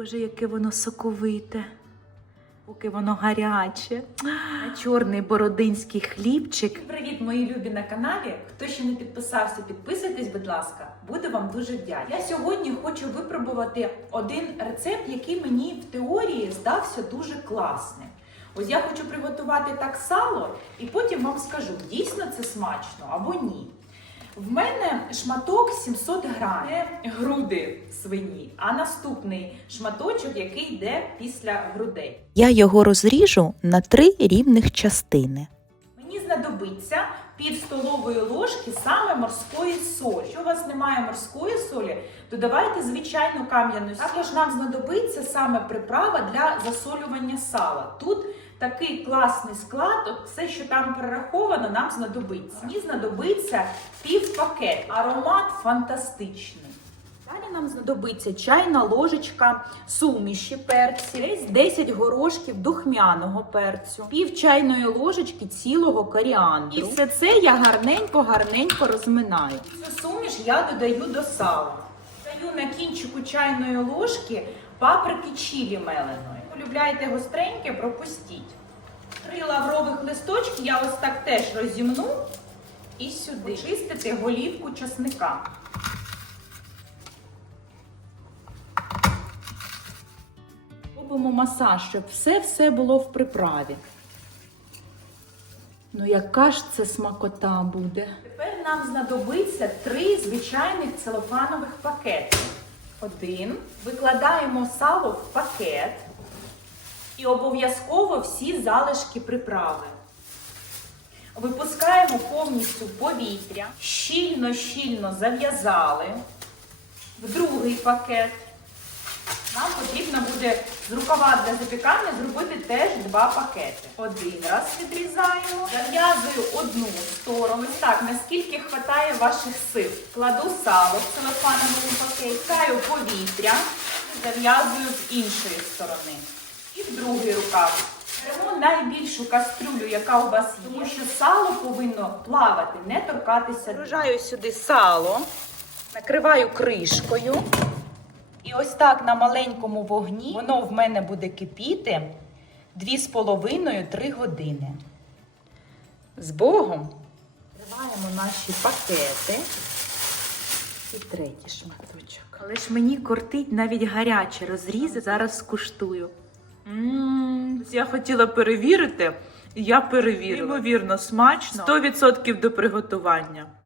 Боже, яке воно соковите, поки воно гаряче. Чорний бородинський хлібчик. Привіт, мої любі на каналі. Хто ще не підписався, підписуйтесь, будь ласка, буду вам дуже вдячна. Я сьогодні хочу випробувати один рецепт, який мені в теорії здався дуже класним. Ось я хочу приготувати так сало, і потім вам скажу, дійсно це смачно або ні. В мене шматок 700 грам. Це груди свині, а наступний шматочок, який йде після грудей. Я його розріжу на три рівних частини. Мені знадобиться пів столової ложки саме морської солі. Якщо у вас немає морської солі, то давайте звичайну кам'яну. Також нам знадобиться саме приправа для засолювання сала. Тут такий класний склад, от все, що там перераховано, нам знадобиться. Мені знадобиться пів пакет. Аромат фантастичний. Далі нам знадобиться чайна ложечка суміші перцю, десь 10 горошків духмяного перцю, пів чайної ложечки цілого коріандру. І все це я гарненько-гарненько розминаю. Цю суміш я додаю до сала. Даю на кінчику чайної ложки паприки чилі меленої. Полюбляєте гостреньке, пропустіть. Три лаврових листочки я ось так теж розімну і сюди чистити голівку часника. Робимо масаж, щоб все-все було в приправі. Ну, яка ж це смакота буде? Тепер нам знадобиться три звичайних целофанових пакети. Один. Викладаємо сало в пакет і обов'язково всі залишки приправи. Випускаємо повністю повітря, щільно-щільно зав'язали в другий пакет. Нам потрібно буде з рукава для запікання зробити теж два пакети. Один раз відрізаємо, зав'язую одну сторону, так, наскільки хватає ваших сил. Кладу сало в целофановому пакеті, пускаю повітря, зав'язую з іншої сторони. І в другий рукав. Беремо найбільшу кастрюлю, яка у вас є, тому що сало повинно плавати, не торкатися. Вружаю сюди сало, накриваю кришкою. І ось так на маленькому вогні воно в мене буде кипіти 2,5-3 години. З Богом. Відкриваємо наші пакети. І третій шматочок. Але ж мені кортить навіть гаряче розрізи. Зараз скуштую. Я хотіла перевірити, і я перевірила. Неймовірно смачно. 100% до приготування.